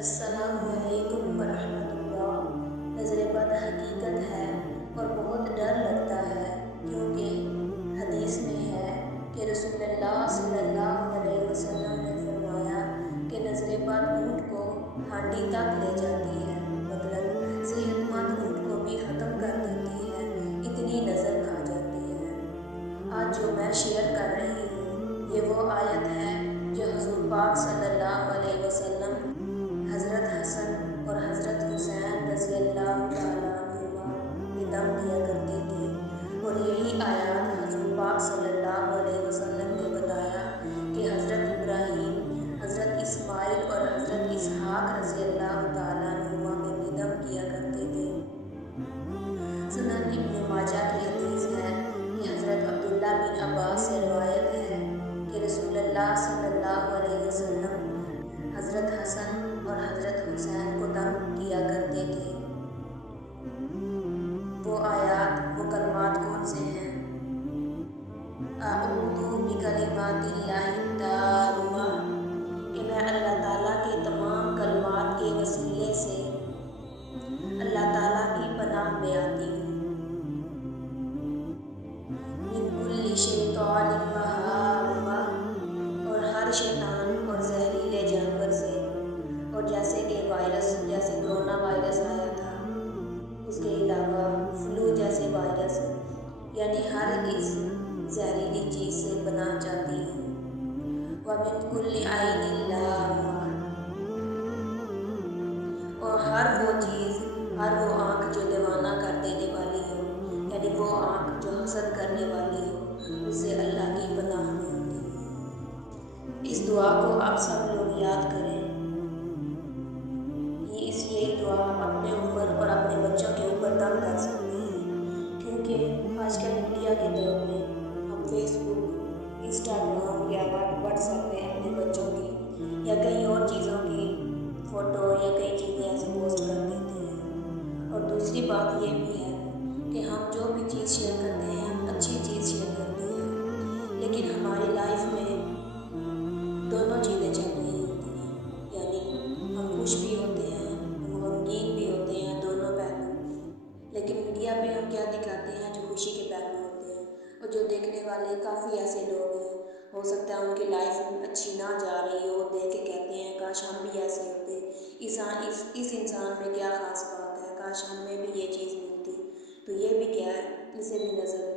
السلام علیکم ورحمۃ اللہ۔ نظر بد حقیقت ہے اور بہت ڈر لگتا ہے، کیونکہ حدیث میں ہے کہ رسول اللہ صلی اللہ علیہ وسلم نے فرمایا کہ نظر بد اونٹ کو ہانڈی تک لے جاتی ہے، مطلب صحت مند اونٹ کو بھی ختم کر دیتی ہے، اتنی نظر کھا جاتی ہے۔ آج جو میں شیئر کر رہی ہوں یہ وہ آیت ہے جو حضور پاک صلی اللہ علیہ وسلم حضرت حسن اور حضرت حسین رضی اللہ تعالیٰ عنہما پہ دم کیا کرتے تھے، اور یہی آیات حضور پاک صلی اللہ علیہ وسلم نے بتایا کہ حضرت ابراہیم، حضرت اسماعیل اور حضرت اسحاق رضی اللہ تعالیٰ عنہما پہ بھی دم کیا کرتے تھے۔ سنن ابن ماجہ کی حدیث ہے کہ حضرت عبداللہ بن عباس سے روایت ہے کہ رسول اللہ صلی اللہ علیہ وسلم حضرت حسن اور حضرت حسین کو دم کیا کرتے تھے۔ وہ آیات، وہ کلمات کون سے ہیں؟ اعوذ بکلمات اللہ التامہ، کہ میں اللہ تعالیٰ کے تمام کلمات کے وسیلے سے اللہ تعالیٰ کی پناہ میں آتی ہوں۔ من کل شیطان وہامہ، اور ہر شیطان اور زہریلے جانور سے، اور جیسے کہ وائرس، جیسے کرونا وائرس آیا تھا، اس کے علاوہ فلو جیسے وائرس، یعنی ہر اس زہریلی چیز سے پناہ چاہتی ہوں۔ وَمِن كُلِّ عَيْنٍ لَامَّةٍ، اور ہر وہ چیز، ہر وہ آنکھ جو دیوانہ کر دینے والی ہو، یعنی وہ آنکھ جو حسد کرنے والی ہو، اسے اللہ کی پناہ میں آتی ہوں۔ اس دعا کو آپ سب لوگ یاد کریں۔ یہ دعا اپنے اوپر اور اپنے بچوں کے اوپر دم کر سکتے ہیں، کیونکہ آج کل میڈیا کے دور میں ہم فیس بک، انسٹاگرام یا واٹس ایپ پہ اپنے بچوں کی یا کئی اور چیزوں کی فوٹو یا کئی چیزیں ایسے پوسٹ کر دیتے ہیں۔ اور دوسری بات یہ بھی ہے کہ ہم جو بھی چیز شیئر کرتے ہیں، ہم اچھی چیز شیئر کرتے ہیں، لیکن ہماری لائف میں دونوں چیزیں چل رہی ہوتی ہیں، یعنی ہم خوش بھی ہوتے ہیں، ہم غمگین بھی ہوتے ہیں، دونوں پہلو۔ لیکن میڈیا پہ ہم کیا دکھاتے ہیں؟ جو خوشی کے پہلو ہوتے ہیں، اور جو دیکھنے والے کافی ایسے لوگ ہیں، ہو سکتا ہے ان کی لائف اچھی نہ جا رہی ہو، دیکھ کے کہتے ہیں کاش ہم بھی ایسے ہوتے، اس انسان میں کیا خاص بات ہے، کاش ہم میں بھی یہ چیز ملتی۔ تو یہ بھی کیا ہے، اسے بھی نظر